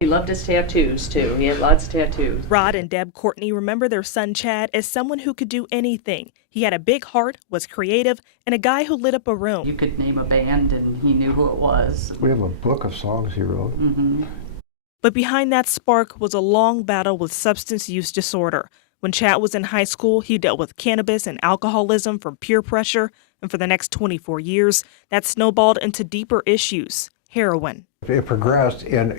He loved his tattoos, too. He had lots of tattoos. Rod and Deb Courtney remember their son Chad as someone who could do anything. He had a big heart, was creative, and a guy who lit up a room. You could name a band and he knew who it was. We have a book of songs he wrote. But behind that spark was a long battle with substance use disorder. When Chad was in high school, he dealt with cannabis and alcoholism from peer pressure, and for the next 24 years, that snowballed into deeper issues: heroin. It progressed, and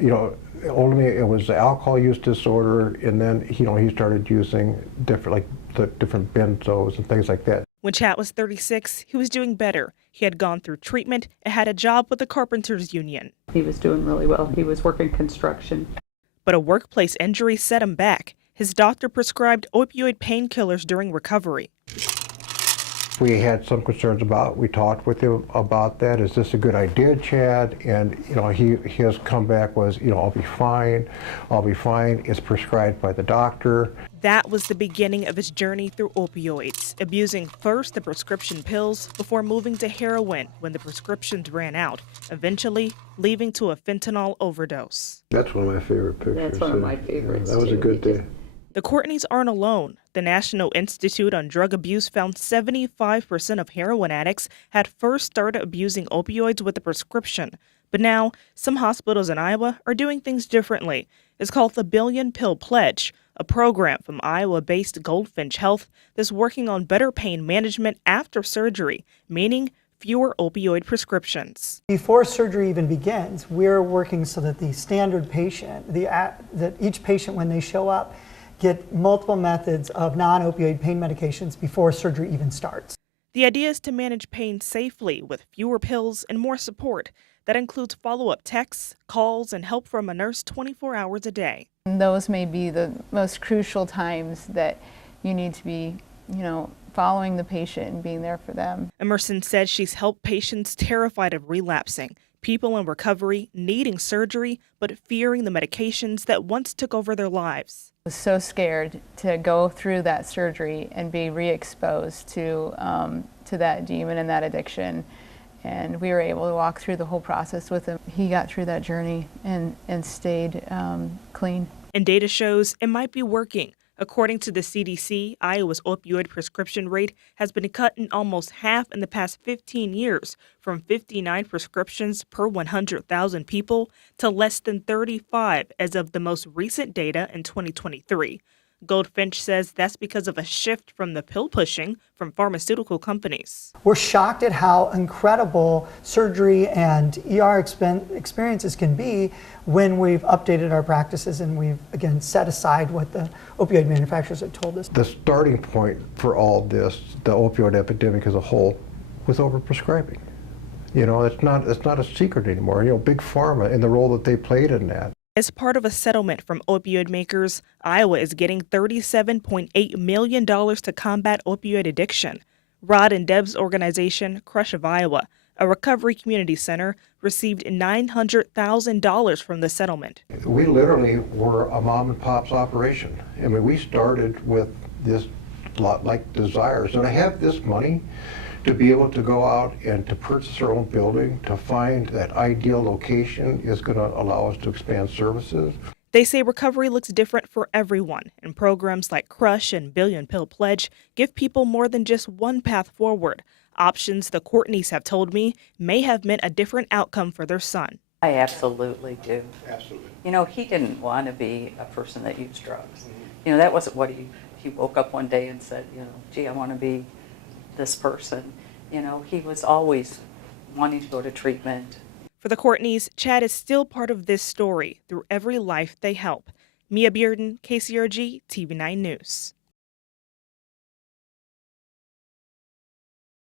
only it was the alcohol use disorder, and then he started using different benzos and things like that. When Chad was 36, he was doing better. He had gone through treatment and had a job with the Carpenters Union. He was doing really well. He was working construction. But a workplace injury set him back. His doctor prescribed opioid painkillers during recovery. We had some concerns about. We talked with him about that. Is this a good idea, Chad? And his comeback was, I'll be fine. I'll be fine. It's prescribed by the doctor. That was the beginning of his journey through opioids, abusing first the prescription pills before moving to heroin when the prescriptions ran out, eventually leading to a fentanyl overdose. That's one of my favorite pictures. That's one of my favorites. That was a good day. The Courtneys aren't alone. The National Institute on Drug Abuse found 75% of heroin addicts had first started abusing opioids with a prescription. But now, some hospitals in Iowa are doing things differently. It's called the Billion Pill Pledge, a program from Iowa-based Goldfinch Health that's working on better pain management after surgery, meaning fewer opioid prescriptions. Before surgery even begins, we're working so that the standard patient, that each patient when they show up, get multiple methods of non-opioid pain medications before surgery even starts. The idea is to manage pain safely with fewer pills and more support. That includes follow-up texts, calls, and help from a nurse 24 hours a day. And those may be the most crucial times that you need to be, following the patient and being there for them. Emerson said she's helped patients terrified of relapsing, people in recovery needing surgery but fearing the medications that once took over their lives. I was so scared to go through that surgery and be re-exposed to that demon and that addiction. And we were able to walk through the whole process with him. He got through that journey and stayed clean. And data shows it might be working. According to the CDC, Iowa's opioid prescription rate has been cut in almost half in the past 15 years, from 59 prescriptions per 100,000 people to less than 35 as of the most recent data in 2023. Goldfinch says that's because of a shift from the pill pushing from pharmaceutical companies. We're shocked at how incredible surgery and ER experiences can be when we've updated our practices and we've, again, set aside what the opioid manufacturers have told us. The starting point for all this, the opioid epidemic as a whole, was overprescribing. It's not a secret anymore. Big Pharma and the role that they played in that. As part of a settlement from opioid makers, Iowa is getting $37.8 million to combat opioid addiction. Rod and Deb's organization, Crush of Iowa, a recovery community center, received $900,000 from the settlement. We literally were a mom and pop's operation. We started with this lot like desires. And to have this money to be able to go out and to purchase our own building, to find that ideal location is going to allow us to expand services. They say recovery looks different for everyone, and programs like Crush and Billion Pill Pledge give people more than just one path forward. Options the Courtneys have told me may have meant a different outcome for their son. I absolutely do. Absolutely. He didn't want to be a person that used drugs. That wasn't what he woke up one day and said, gee, I want to be this person. He was always wanting to go to treatment. For the Courtneys, Chad is still part of this story through every life they help. Mia Bearden, KCRG, TV9 News.